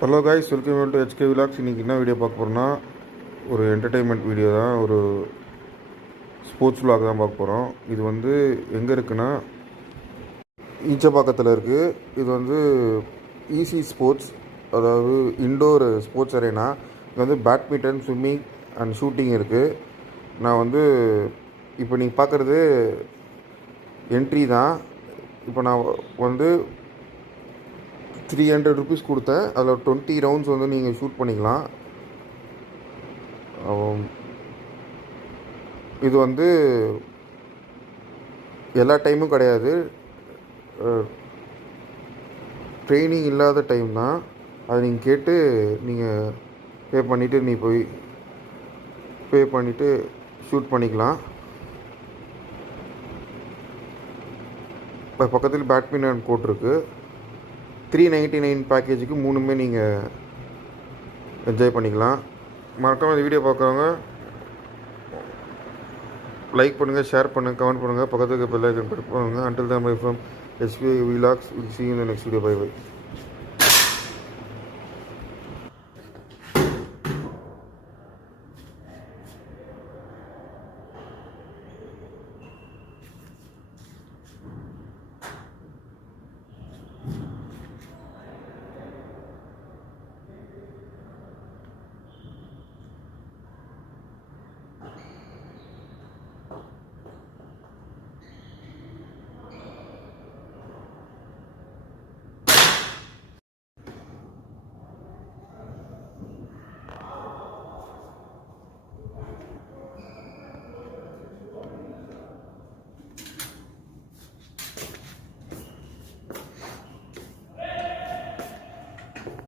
Hello guys, welcome to HK vlogs. இன்றைக்கி என்ன video பார்க்க போகிறோன்னா, ஒரு என்டர்டெயின்மெண்ட் வீடியோ தான், ஒரு ஸ்போர்ட்ஸ் விலாக் தான் பார்க்க போகிறோம். இது வந்து எங்கே இருக்குன்னா, ஈச்சப்பாக்கத்தில் இருக்குது. இது வந்து ஈசி ஸ்போர்ட்ஸ், அதாவது இண்டோர் ஸ்போர்ட்ஸ் அரேனா. இது வந்து பேட்மிண்டன், ஸ்விம்மிங் அண்ட் ஷூட்டிங் இருக்குது. நான் வந்து இப்போ நீங்கள் பார்க்குறது என்ட்ரி தான். இப்போ நான் வந்து 300 ருபீஸ் கொடுத்தேன். அதில் 20 ரவுண்ட்ஸ் வந்து நீங்கள் ஷூட் பண்ணிக்கலாம். இது வந்து எல்லா டைமும் கிடையாது, ட்ரைனிங் இல்லாத டைம் தான். அதை நீங்கள் கேட்டு நீங்கள் பே பண்ணிவிட்டு ஷூட் பண்ணிக்கலாம். இப்போ பக்கத்தில் பேட்மிண்டன் கோர்ட் இருக்குது. 399 பேக்கேஜுக்கு 3மே நீங்கள் என்ஜாய் பண்ணிக்கலாம். மறக்காமல் இந்த வீடியோ பார்க்குறவங்க லைக் பண்ணுங்கள், ஷேர் பண்ணுங்கள், கமெண்ட் பண்ணுங்கள், பக்கத்துக்கு பெல் ஐக்கன் கிளிக் பண்ணுங்கள். Until then, bye from HK Vlogs. We'll see you in the next video. Bye bye.